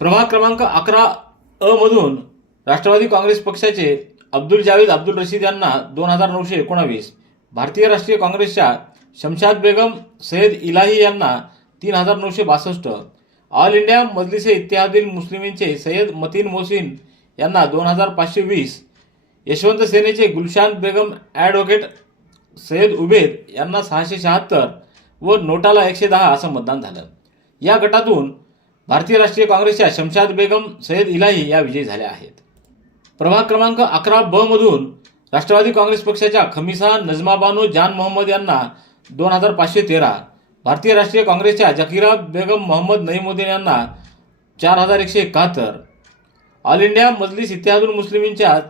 प्रभाग क्रमांक 11 अ मधून राष्ट्रवादी काँग्रेस पक्षाचे अब्दुल जावेद अब्दुल रशीद यांना 2919, भारतीय राष्ट्रीय काँग्रेसच्या शमशाद बेगम सय्यद इलाही यांना 3962, ऑल इंडिया मजलिसे इत्तेहादुल मुस्लिमीनचे सय्यद मतीन मोहसिन यांना 2520, यशवंत सेनेचे गुलशान बेगम ॲडव्होकेट सय्यद उबेद यांना 676 व नोटाला 110 असं मतदान झालं. या गटातून भारतीय राष्ट्रीय काँग्रेसच्या शमशाद बेगम सय्यद इलाही या विजयी झाल्या आहेत. प्रभाग क्रमांक 11 ब मधून राष्ट्रवादी काँग्रेस पक्षाच्या खमिसा नजमा बानो जान मोहम्मद यांना 2513, भारतीय राष्ट्रीय काँग्रेसच्या जकीरा बेगम मोहम्मद नईमुद्दीन यांना 4171, ऑल इंडिया मजलिस इत्तेहादुल मुस्लिमीनच्या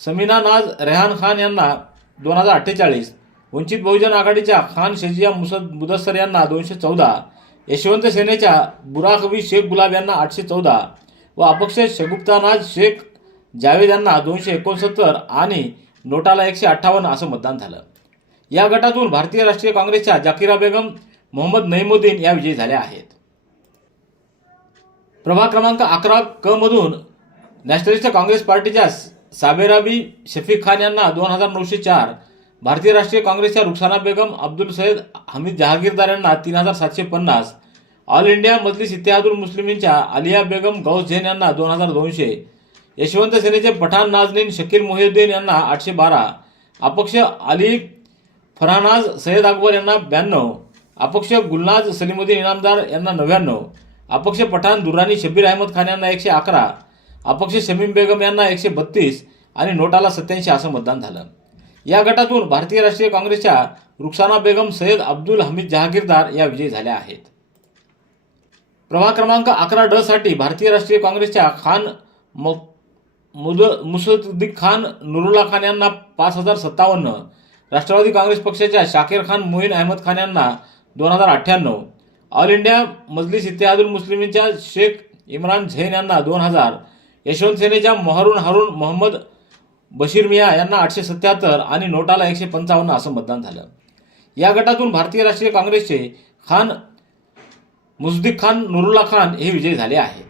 समीना नाज रेहान खान यांना 2048, वंचित बहुजन आघाडीच्या खान शजिया मुदस्सर यांना 214, यशवंत सेनेच्या बुराखवी शेख गुलाब यांना 814 व अपक्ष शगुफ्ता नाज शेख जावेद यांना 269 आणि नोटाला 158 असं मतदान झालं. या गटातून भारतीय राष्ट्रीय काँग्रेसच्या जाकीरा बेगम मोहम्मद नईमुद्दीन या विजयी झाल्या आहेत. प्रभाग क्रमांक 11 क मधून नॅशनलिस्ट काँग्रेस पार्टीच्या साबेराबी शफीक खान यांना 2904, भारतीय राष्ट्रीय काँग्रेसच्या रुखसाना बेगम अब्दुल सय्यद हमीद जहागीरदार यांना 3750, ऑल इंडिया मजलिस इत्तेहादुल मुस्लिमीनच्या आलिया बेगम गौस झैन यांना 2200, यशवंत सेनेचे पठाण नाजनीन शकील मोहिउद्दीन यांना 812, अपक्ष अली फरहानाज सय्यद अकबर यांना 92, अपक्ष गुलनाज सलीमुद्दीन इनामदार यांना 99, अपक्ष पठाण दुर्रानी शब्बीर अहमद खान यांना 111, अपक्ष शमीम बेगम यांना 132 आणि नोटाला 87 असं मतदान झालं. या गटातून भारतीय राष्ट्रीय काँग्रेसच्या रुखसाना बेगम सय्यद अब्दुल हमीद जहागीरदार या विजयी झाल्या आहेत. प्रभाग क्रमांक 11 ड साठी भारतीय राष्ट्रीय काँग्रेसच्या खान मुसद्दिक खान नुरुल्ला खान यांना 5057, राष्ट्रवादी काँग्रेस पक्षाच्या शाकीर खान मोईन अहमद खान यांना 2098, ऑल इंडिया मजलिस इत्तेहादुल मुस्लिमीनच्या शेख इम्रान झैन यांना 2000, यशवंत सेनेच्या हारून मोहम्मद बशीर मिया यांना 877 आणि नोटाला 155 असं मतदान झालं. या गटातून भारतीय राष्ट्रीय काँग्रेसचे खान मुसद्दिक खान नुरुल्ला खान हे विजयी झाले आहेत.